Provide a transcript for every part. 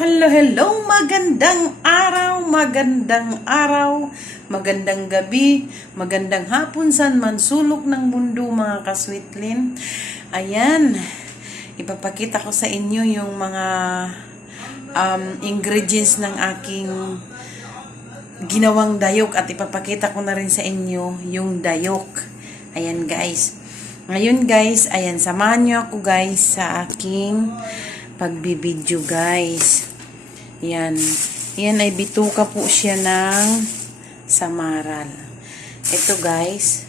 Hello, magandang araw, magandang gabi, magandang hapon saan man sulok ng mundo mga kasweetlin. Ayan, ipapakita ko sa inyo yung mga ingredients ng aking ginawang dayok at ipapakita ko na rin sa inyo yung dayok. Ayan guys. Ngayon guys, ayan, samahan nyo ako guys sa aking pagbibideo guys. Yan. Yan ay bituka po siya ng samaral. Ito guys.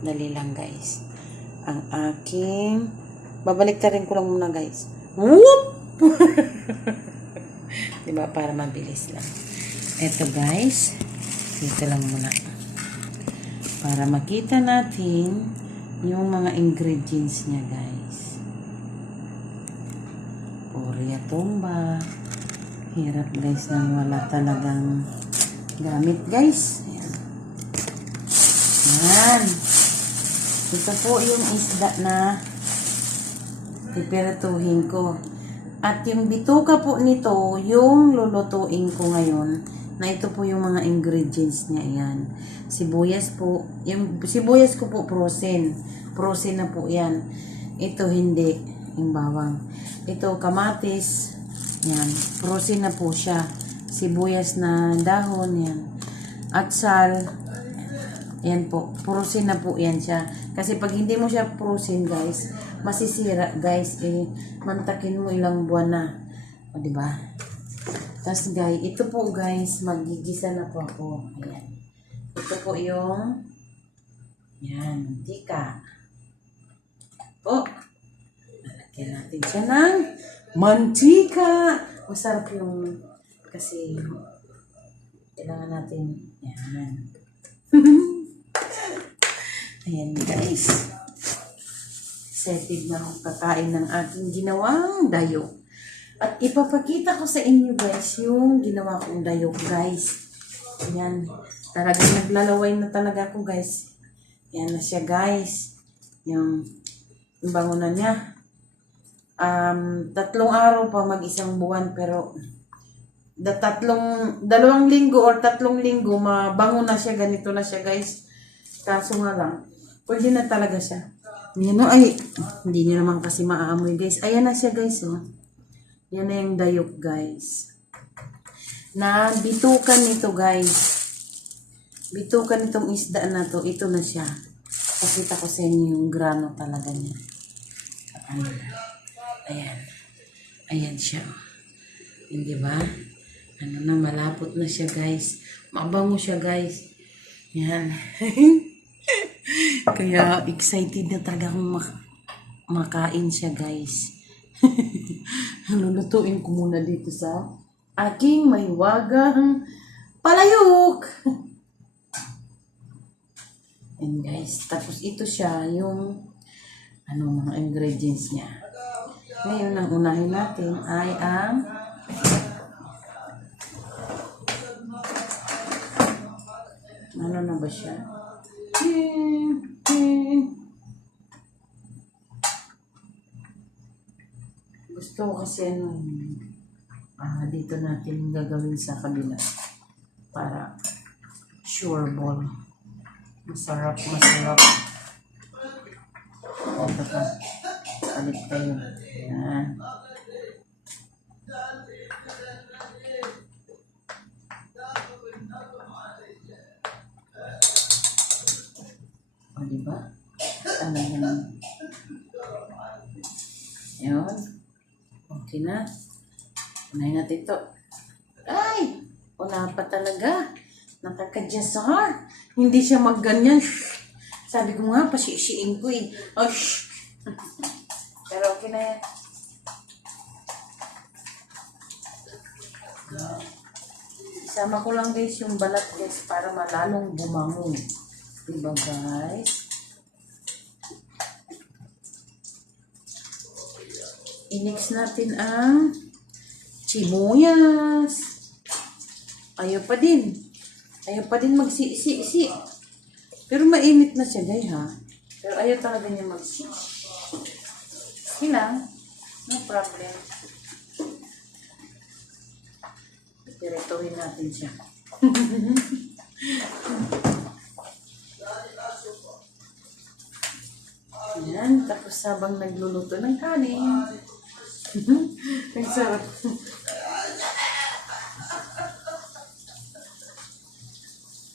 Dali lang guys. Ang aking babaliktarin ko lang muna guys. Whoop! Diba? Para mabilis lang. Ito guys. Dito lang muna. Para makita natin yung mga ingredients niya guys. Purya tumba. Hirap guys nang wala talagang gamit guys. Ayan. Ayan. Ito po yung isda na pipiratuhin ko. At yung bituka po nito, yung lulutuin ko ngayon, na ito po yung mga ingredients niya. Ayan. Sibuyas po. Yung sibuyas ko po frozen. Frozen na po yan. Ito hindi. Yung bawang. Ito kamatis. Yan. Frozen na po siya. Sibuyas na dahon. Yan. Atsal. Yan po. Frozen na po yan siya. Kasi pag hindi mo siya frozen guys, masisira guys. Mantakin mo ilang buwan na. O diba? Tapos guys, ito po guys, magigisa na po ako. Ayan. Ito po yung yan, mantika. Po. Lalagyan natin siya ng mantika. Masarap yung kasi kailangan natin yan. Ayan guys. Excited na akong kakain ng aking ginawang dayok. At ipapakita ko sa inyo guys yung ginawa kong dayok guys. Ayan. Talagang naglalaway na talaga ako guys. Ayan na siya guys. Yung bangunan niya. 3 araw pa mag-1 buwan pero 2 linggo or 3 linggo mabango na siya, ganito na siya guys. Kaso nga lang, pwede na talaga siya. Yan o, ay, hindi niyo naman kasi maaamoy guys. Ayan na siya guys oh. Yan na yung dayok guys. Na bitukan nito guys. Bitukan nitong isda na to, ito na siya. Pakita ko sa inyo yung grano talaga niya. Ayan. Ayan siya. Hindi ba? Ano na, malapot na siya guys. Mabango siya guys. Yan. Kaya excited na talaga akong makain siya guys. Lulutuin ko muna dito sa aking mahiwagang palayok. And guys, tapos ito siya yung mga ingredients niya. Ngayon, ang unahin natin ay ang ano na ba siya? Gusto ko kasi dito natin gagawin sa kabila para sure ball. Masarap. Ito pa. Palit tayo. Ayan. O, diba? Talagang. Ayan. Okay na. Unahin natin ito. Ay! Wala pa talaga. Nakakadyasar. Hindi siya magganyan. Sabi ko nga, pasisiin ko eh. Oh, pero okay na yan. Isama ko lang guys yung balat guys para malalong bumangon. Diba guys? I-mix natin ang sibuyas. Ayaw pa din magsi-si. Pero mainit na siya guys ha. Pero ayaw talaga niya mag-si. Sige lang. No problem. Pirituhin natin siya. Yan, tapos habang nagluluto ng kanin. Ang sarap.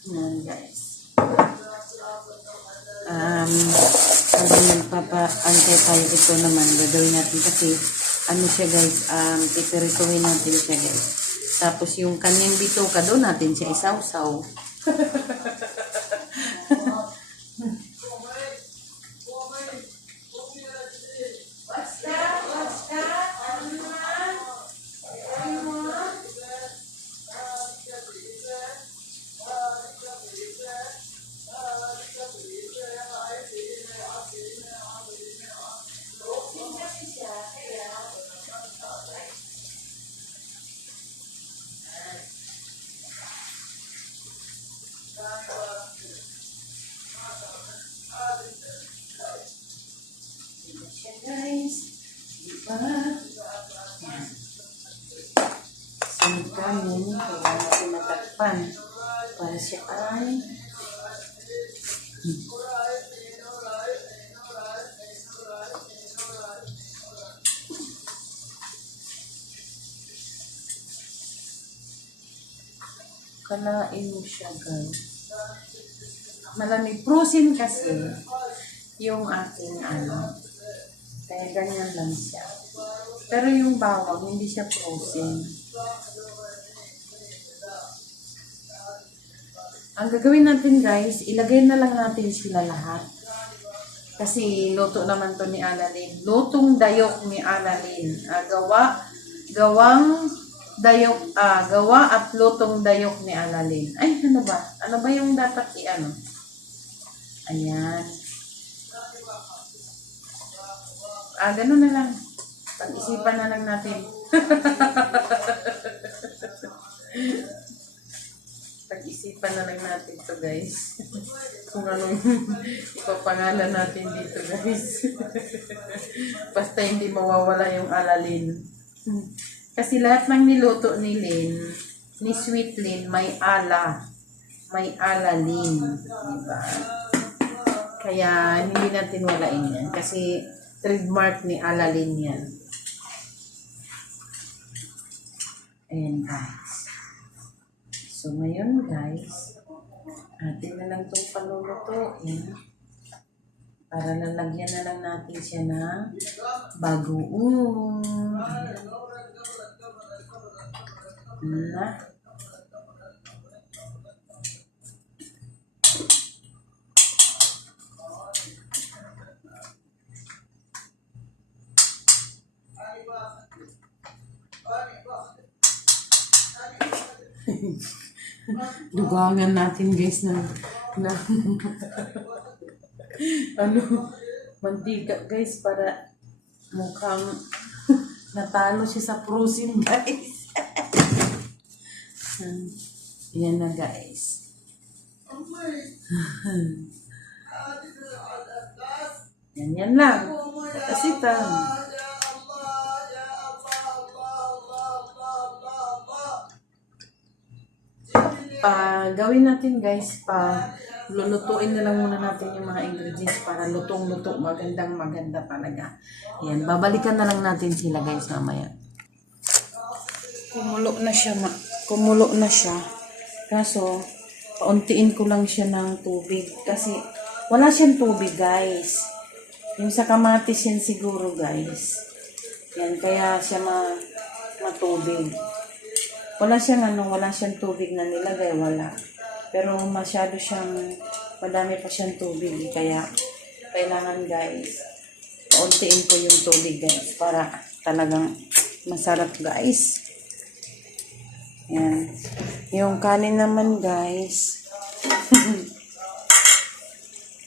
Yan guys. Habang nagpapaantay tayo, ito naman gagawin natin kasi ano siya guys, pipirituhin natin siya guys. Tapos yung kanyang bituka doon natin siya isawsaw. Guys, diba? Yan. Sunod kanin, kailangan natin natakpan para siya ay kanain mo siya guys. Malamig frozen kasi yung ating kaya ganyan lang siya. Pero yung bawang, hindi siya frozen. Ang gagawin natin guys, ilagay na lang natin sila lahat. Kasi luto naman to ni Alalin. Lutong dayok ni Alalin. Gawa at lutong dayok ni Alalin. Ay, ano ba? Ano ba yung dapat i-ano? Ayan. Ganun na lang. Pag-isipan na lang natin. Pag-isipan na lang natin to guys. Kung anong ipapangalan natin dito guys. Basta hindi mawawala yung Alalin. Kasi lahat ng niluto ni Lynn, ni Sweet Lynn, may Alalin. Diba? Kaya hindi natin walain yan. Kasi trademark ni Alalin yan. Ayan guys. So ngayon guys, atin na lang itong palulutuin. Para lalagyan na lang natin siya ng bagoong. Na. Lugangan natin guys na mantika guys para mukhang natalo siya sa frozen guys. Yan na guys. Yan lang. Kasitan. Gawin natin guys, lulutuin na lang muna natin yung mga ingredients para lutong-luto, maganda talaga. Ayan, babalikan na lang natin sila guys mamaya. Kumulo na siya. Kaso, pauntiin ko lang siya ng tubig kasi wala siyang tubig guys. Yung sa kamatis yan siguro guys. Yan, kaya siya matubig. Wala siyang tubig na nilagay, wala. Pero masyado siyang, madami pa siyang tubig. Kaya, kailangan guys, pauntiin ko yung tubig guys, para talagang masarap guys. Yan. Yung kanin naman guys.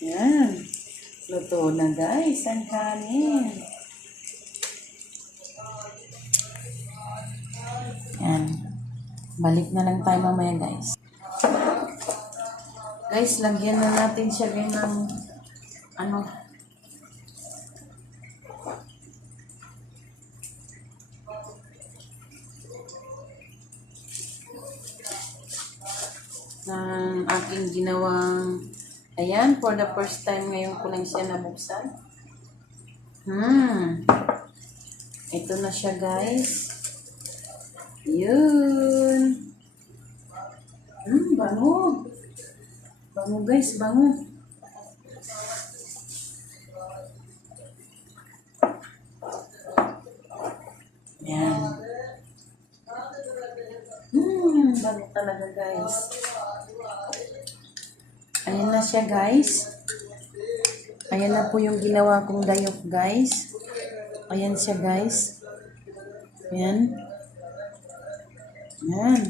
Yan. Luto na guys, ang kanin. Yan. Balik na lang tayo mamaya guys. Guys, lagyan na natin siya ng ang aking ginawang, ayan, for the first time ngayon ko lang siya nabuksan. Ito na siya, guys. Yun. Bango. Bango, guys, bango. Yan. Bango talaga, guys. Ayan na siya, guys. Ayan na po yung ginawa kong dayok, guys. Ayan siya, guys. Ayan. Ayan.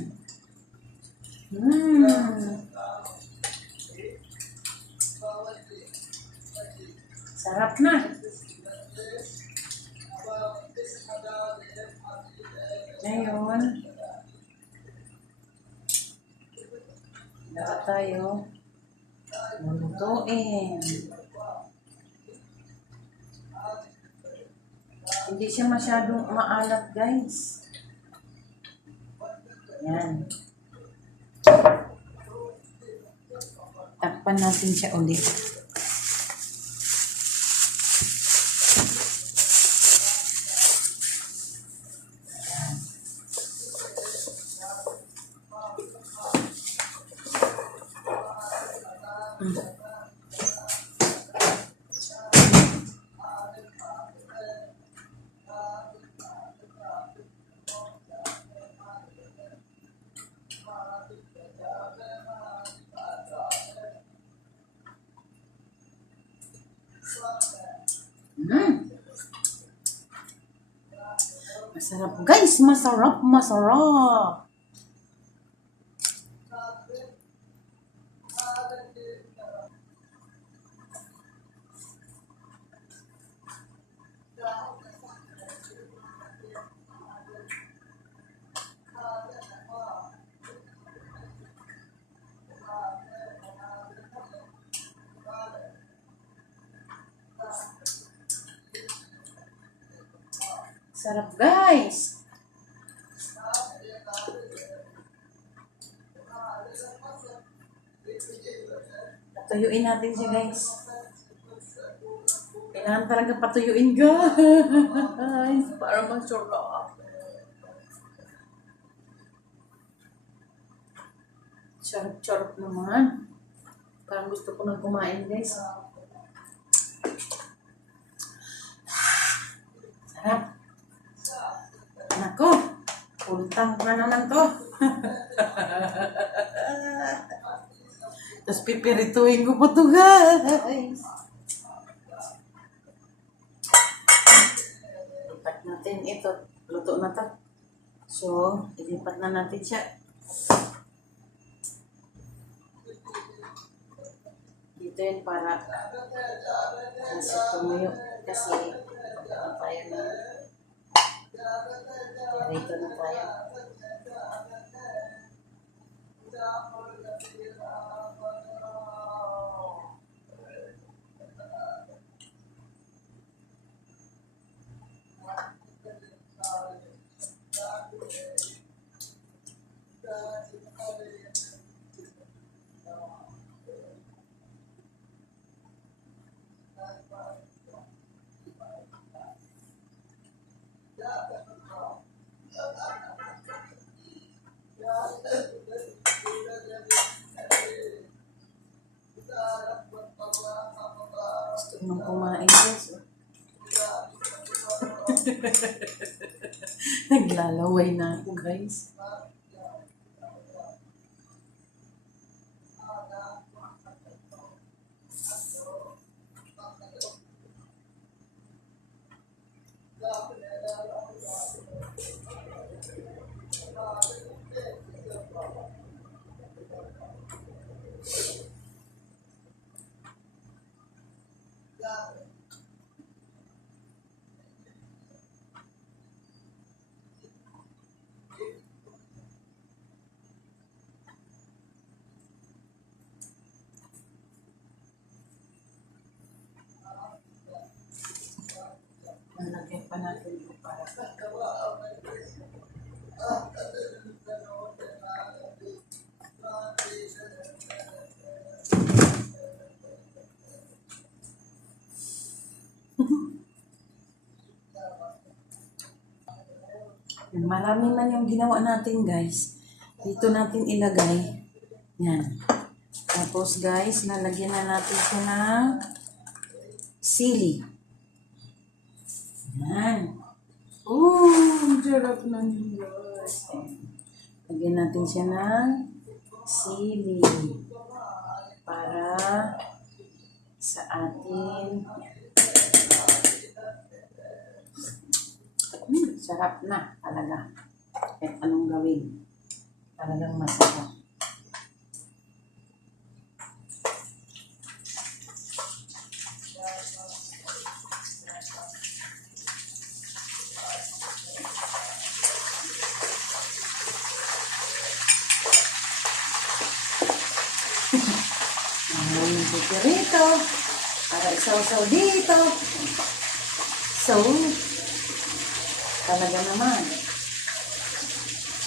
Sarap na. Ngayon, dapat tayo lulutuin. Hindi siya masyadong maalat, guys. Yan. Takpan natin siya ulit. Masarap, guys. Masarap. Sarap, guys. Patuyuin natin siya, guys. Kailangan talaga patuyuin, guys. Para masarap. Charap naman. Parang gusto ko nang kumain, guys. Sarap. Nako, puntang pa naman to. Tapos pipirituin ko po to, guys. Lipat natin ito. Luto na to. So, ilipat na natin siya. Dito yun para nasa tumuyo. Kasi, tayo na. Dito na tayo. Gusto nang kumain, guys. Naglalaway na ako, guys. Nalagyan pa natin ito para marami man yung ginawa natin guys. Dito natin ilagay. Yan. Tapos guys, lalagyan na natin ito ng sili. Yan. Ang sarap na yun guys. Lagyan natin siya ng sili. Para sa atin. Sarap na talaga. Kahit anong gawin. Talagang masarap. Ang pipirito. Para isaw-saw dito. So, talaga naman.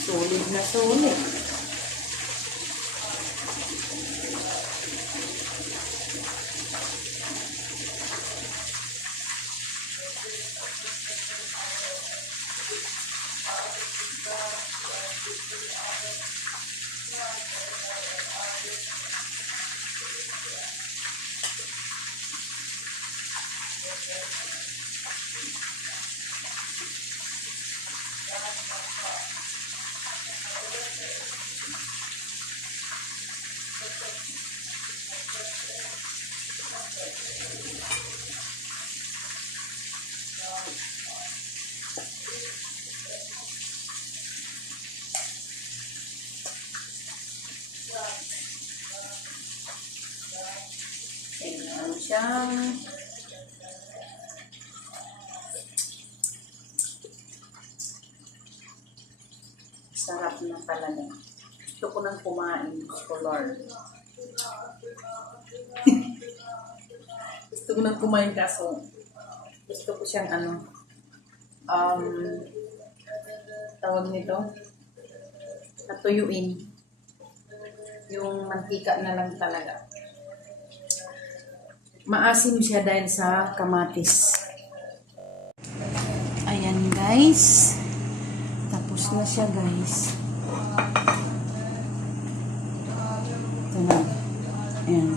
Sulit na sulit. Tingnan siyang sarap na talaga. Gusto ko nang kumain, Lord. Gusto ko nang kumain kaso gusto ko siyang tawag nito, natuyuin. Yung mantika na lang talaga. Maasim siya dahil sa kamatis. Ayan guys. Tapos na siya guys. Ito na. Ayan.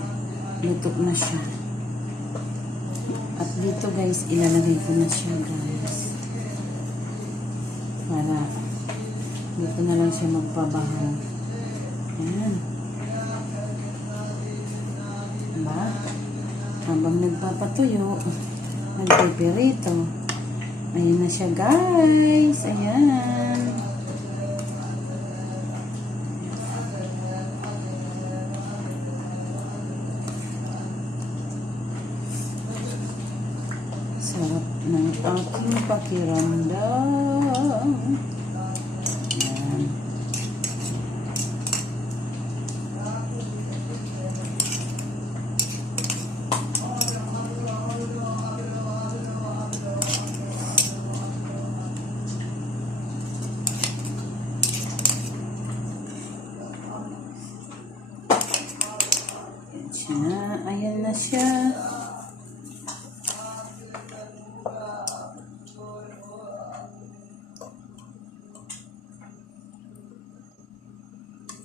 Luto na siya. At dito guys, ilalagay ko na siya guys. Para dito na lang siya magpabahaw. Ayan. Diba? Habang nagpapatuyo, nagpipirito. Ayan na siya guys. Ayan. Sarap ng aking pakiramdam. Ayan. Ayan na siya.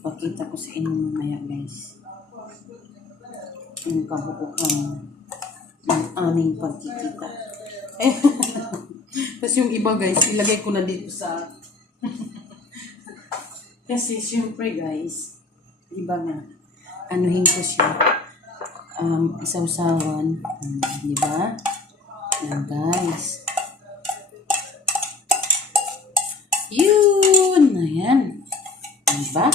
Pakita ko sa inyo mamaya guys. Yung kabukuhan ng aming pagkikita. Tapos yung iba guys, ilagay ko na dito sa kasi syempre guys, iba nga, anuhin ko siya. Isaw-sawan. Diba? Yan guys. Yun! Ayan. Diba?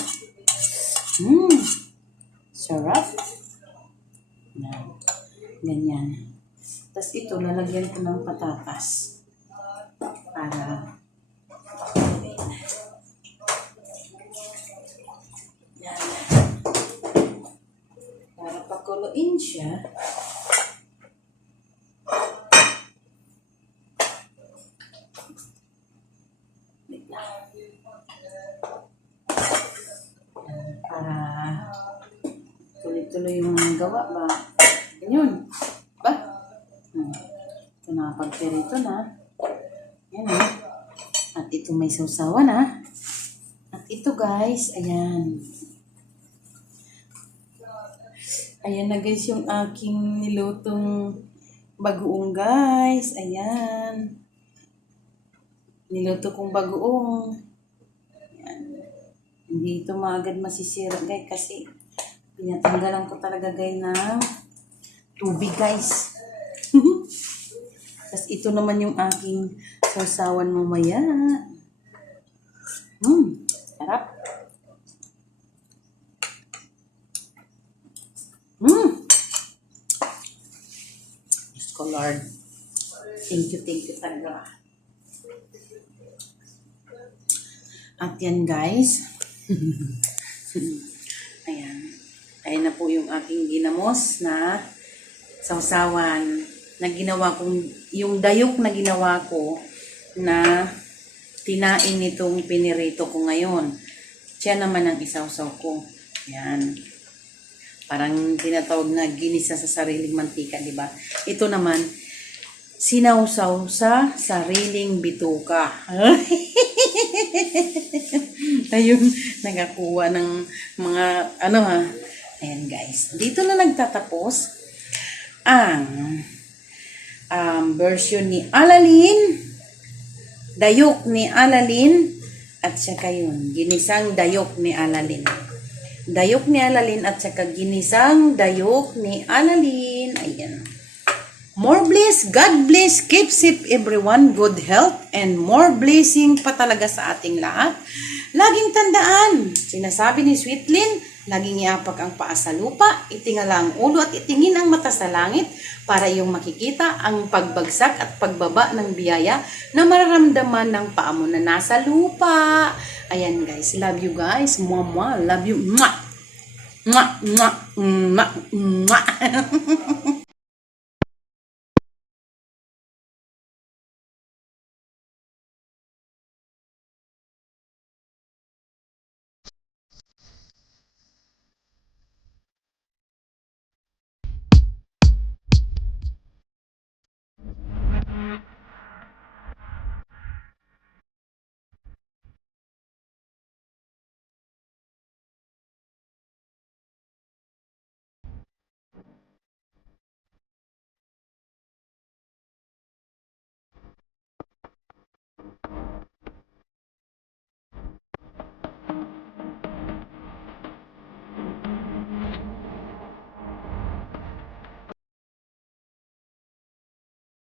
Sarap. Yan. Ganyan. Tapos ito, lalagyan ko ng patatas. Para yan. Para pakuluin siya. Para tuloy-tuloy yung gawa ba? Ganyan. Ba? Ito na, pagperito na. Yan. At ito ito may sausawan At ito guys, ayan. Ayan na guys yung aking nilutong bagoong guys. Ayan. Niluto kong bagoong. Ayan. Hindi ito maagad masisira guys kasi pinatanggalan ko talaga guys ng tubig guys. Tapos ito naman yung aking sausawan mamaya. Sarap. Diyos ko Lord. Thank you talaga. At yan guys. Ayan. Ayan na po yung aking ginamos na sausawan na ginawa kong, yung dayok na ginawa ko na tinain nitong pinirito ko ngayon. Siya naman ang isawsaw ko. Yan. Parang tinatawag na ginisa sa sariling mantika, di ba? Ito naman, sinawsaw sa sariling bituka. Ayun, nagakuha ng mga, Ayan guys. Dito na nagtatapos ang version ni Alalin, dayok ni Alalin, at saka yun, ginisang dayok ni Alalin. Dayok ni Alalin at saka ginisang dayok ni Alalin. Ayan. More bliss, God bless, keep safe everyone, good health, and more blessing pa talaga sa ating lahat. Laging tandaan, sinasabi ni Sweetlyn, laging iapak ang paa sa lupa, itingala ang ulo at itingin ang mata sa langit para iyong makikita ang pagbagsak at pagbaba ng biyaya na mararamdaman ng paa mo na nasa lupa. Ayan guys, love you guys. Mwah, love you. Mwah. Mwah, mwah, mwah, mwah.